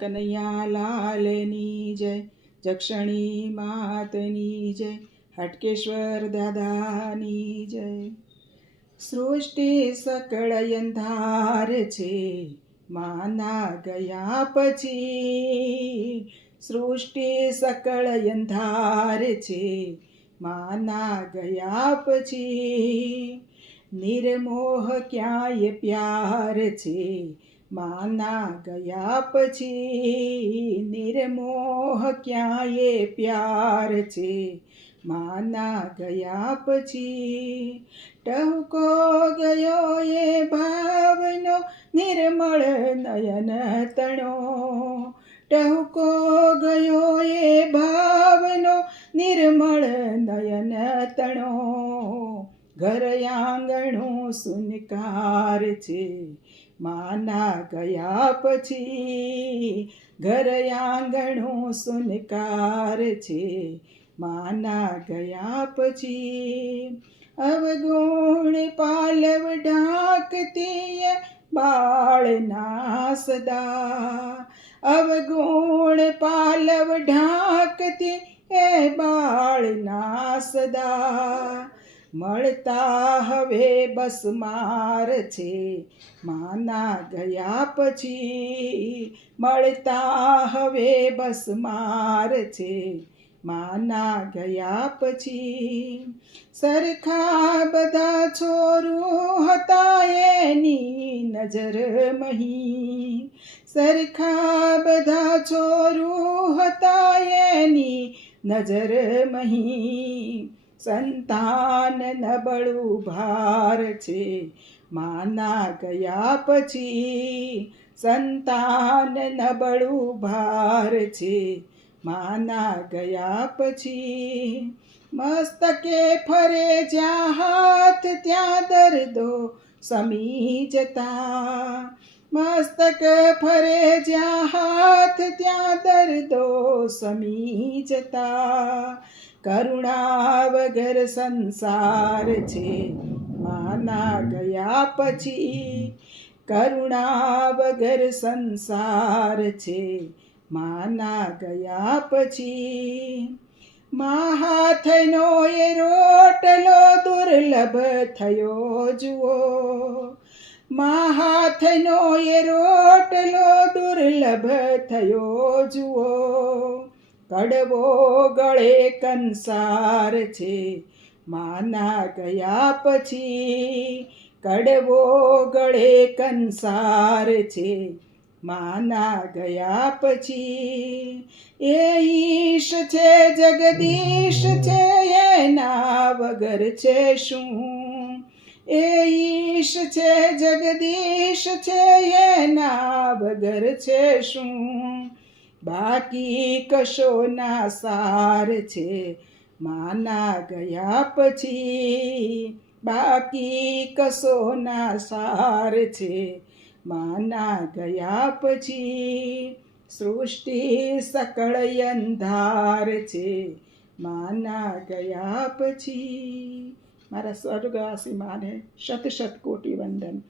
કનૈયા લાલની જય, જક્ષણી માતની જય, હટકેશ્વર દાદાની જય. સૃષ્ટિ સકળ અંધાર છે માના ગયા પછી. સૃષ્ટિ સકળ અંધાર છે માના ગયા પછી. નિર્મોહ ક્યાંય પ્યાર છે માના ગયા પછી. નિર્મોહ ક્યાંય પ્યાર છે માના ગયા પછી. ટહુકો ગયો એ ભાવનો નિર્મળ નયન તણો. ટહુકો ગયો એ ભાવનો નિર્મળ નયન તણો. ઘર આંગણું સુનકાર છે માના ગયા પછી. ઘર આંગણું સુનકાર છે માના ગયા પછી. અવગુણ પાલવ ઢાંકતી બાળના સદા. અવગુણ પાલવ ઢાંકતી એ બાળના સદા. મળતા હવે બસ માર છે માના ગયા પછી. મળતા હવે બસ માર છે માના ગયા પછી. સરખા બધા છોરું હતા એની નજર મહી. સરખા બધા છોરું હતા એની નજર મહી. સંતાન નબળું ભાર છે માના ગયા પછી. સંતાન નબળું ભાર છે માના ગયા પછી. મસ્તકે ફરે જ્યાં હાથ ત્યાં દર્દો સમી જતા. મસ્તક ફરે જ્યાં હાથ ત્યાં દર્દો સમી જતા. કરુણા વગર સંસાર છે માના ગયા પછી. કરુણા વગર સંસાર છે માના ગયા પછી. મા હાથનો એ રોટલો દુર્લભ થયો જુઓ. મા હાથનો એ રોટલો દુર્લભ થયો જુઓ. કડવો ગળે કંસાર છે માના ગયા પછી. કડવો ગળે કંસાર છે માના ગયા પછી. એ ઈશ છે જગદીશ છે એના વગર છે શું. એ ઈશ છે જગદીશ છે એના વગર છે શું. બાકી કશો ના સાર છે માના ગયા પછી. બાકી કશો ના સાર છે માના ગયા પછી. સૃષ્ટિ સકળ અંધાર છે માના ગયા પછી. મારા સ્વર્ગવાસી માને શત શત કોટી વંદન.